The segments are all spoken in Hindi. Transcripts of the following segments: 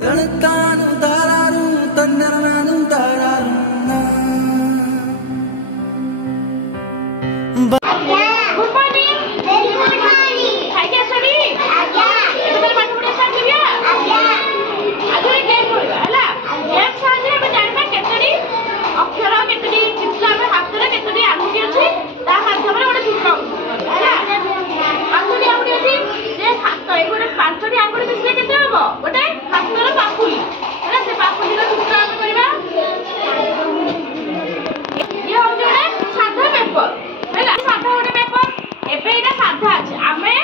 Tanatanu dararu tandaranu dararu na. Good morning. Very good morning. Hi, Kesari. Aja. Itu benar pakai muda saja ya. Aja. Aja ini game boleh, ala. Game saja benar pakai Kesari. अक्षर केतडी चित्र में हाथ रे केतडी आंगुठी अछि ता माध्यम रे गोटे चित्र हैला आंगुठी आंगुठी अछि जे हाथ ए गोटे पांचटी आंगुठी मिसले केते हबो गोटे हाथर पाखुली हैला से पाखुली रो चित्र हम करबा ये हो जोडे साधा पेपर हैला साधा गोटे पेपर एबे एटा साधा अछि आमे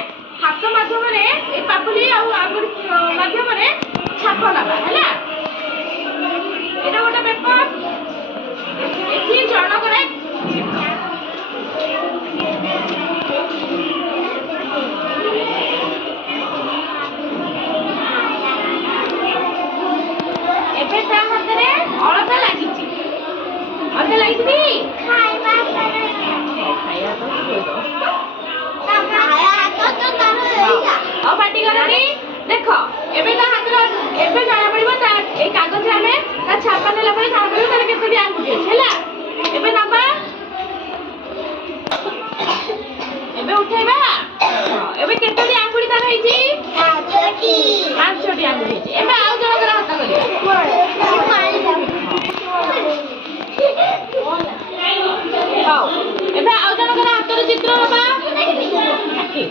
हाथ माध्यम रे ए पाखुली आ आंगुठी माध्यम रे छाप नबा हैला एटा गोटे पेपर एथि जण करे एबे ता हाथ रे अलता लागिछि अलता लागिछि खाइबा करे खाया तो कोइ दो ता खाया तो तार होइया आ पार्टी करनी देखो एबे ता हाथ रे एबे जाना पड़िबो ता ए कागज हमें ता छापा देला परे जाना पड़िबो तार केतडी आंगुठी हैला एबे नबा एबे उठेबा एबे केतडी आंगुठी तार हैछि पांचटी आंगुठी हैछि एबे आउ जण कर हाथ करिया हाउ एबे आउ जण कर हाथ रे चित्र नबा ठीक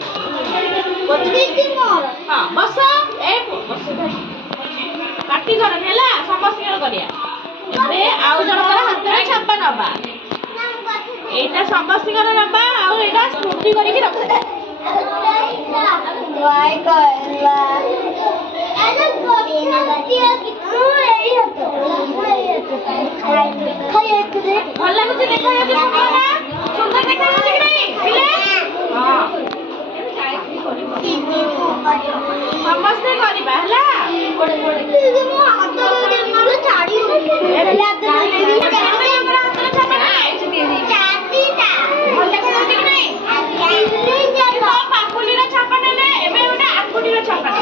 हां बस ए बस पार्टी करनी हैला समस्त करिया एबे आउ जण कर हाथ रे छापा नबा एटा समस्त कर नबा आउ एटा स्मृति करी की रख वाई करला अरे गोटिया गोटिया कितनो एई हतो खाए करे भल लागुची देखा जाଉଛି सुंदर देखा जाଉଛି कि नहीं पिले हां समस्त करिबा हैला मो हाथ रे मारो छाड़ी एला हमरा हाथ रे छापा चाटीटा भल देखा जाଉଛି कि नहीं तो पाकुली रे छापा नेले एबे ओटा आकुटी रे छापा ठीक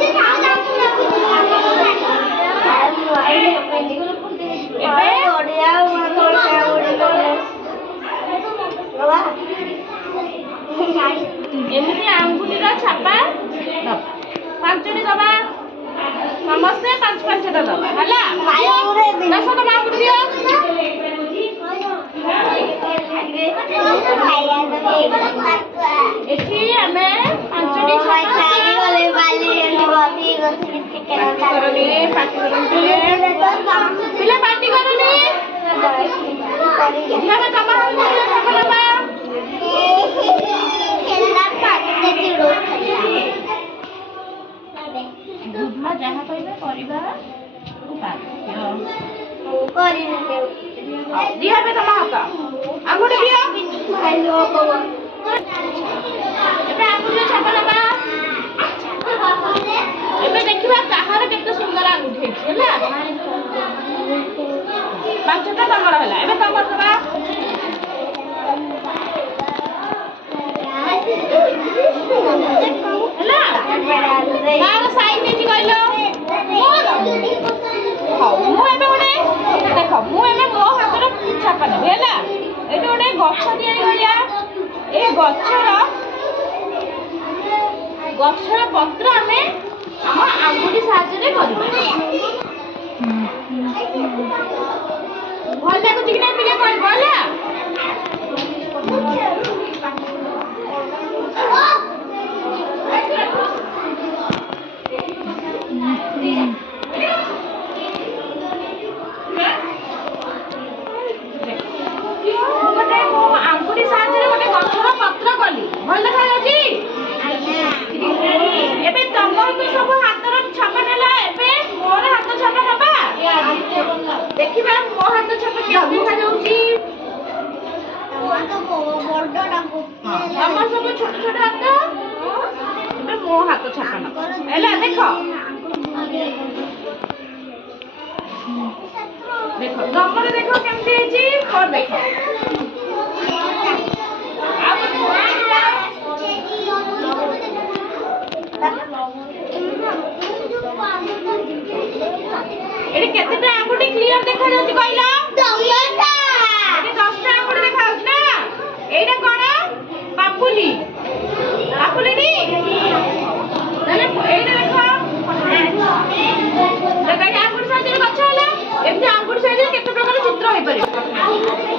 है बाबा एमती आंगुठी रा छापा पांचटी दबा समस्ते पांच पांचटा दबा हला दस तो आंगुठी दियो एठी हमें पांचटी छापा पार्टी करनी पिला पार्टी करनी इहाबे तमा छापा दबा बुझा जहाँ कहबे करबा दिया पे तमा हाथ आंगुठी दियो एबे आंगुठी छापा नबा एबे देखिबा काहार केते सुंदर आंगुठी हैला पांचटा तमर हैला एबे तमर दबा हैला तार साइज एति कहलो हां मु एबे ओडे देखो मु एबे मो हाथ रे छापा ने हैला एति ओडे गछ दिया गया ए गछर पत्र हमें हम आंगुठी साहाय्य रे करबो भल लागुची कि नै पिले करबो हैला आंगुठी साहाय्य रे गोटे गछर पत्र कली भल देखा जाउची एबे तमर तो सब हाथ रे छापा नेला एबे मोर हाथ छापा नबा देखिबा मो हाथ छापा के देखा जाउची तमर सब छोट छोट हाथ एबे मो हाथ छापा नबा हैला देखो देखो तमरे देखो केमती हेची और देखो अब एडी केतेटा आंगुठी क्लियर देखा जाउची कहला 10टा एडी 10टा आंगुठी देखा जाउची ना एटा कोन पापुली पापुली नी तले एटा देखो देखा आंगुठी साइज रे गछ होला एमती आंगुठी साइज रे केते प्रकार चित्र होई पारे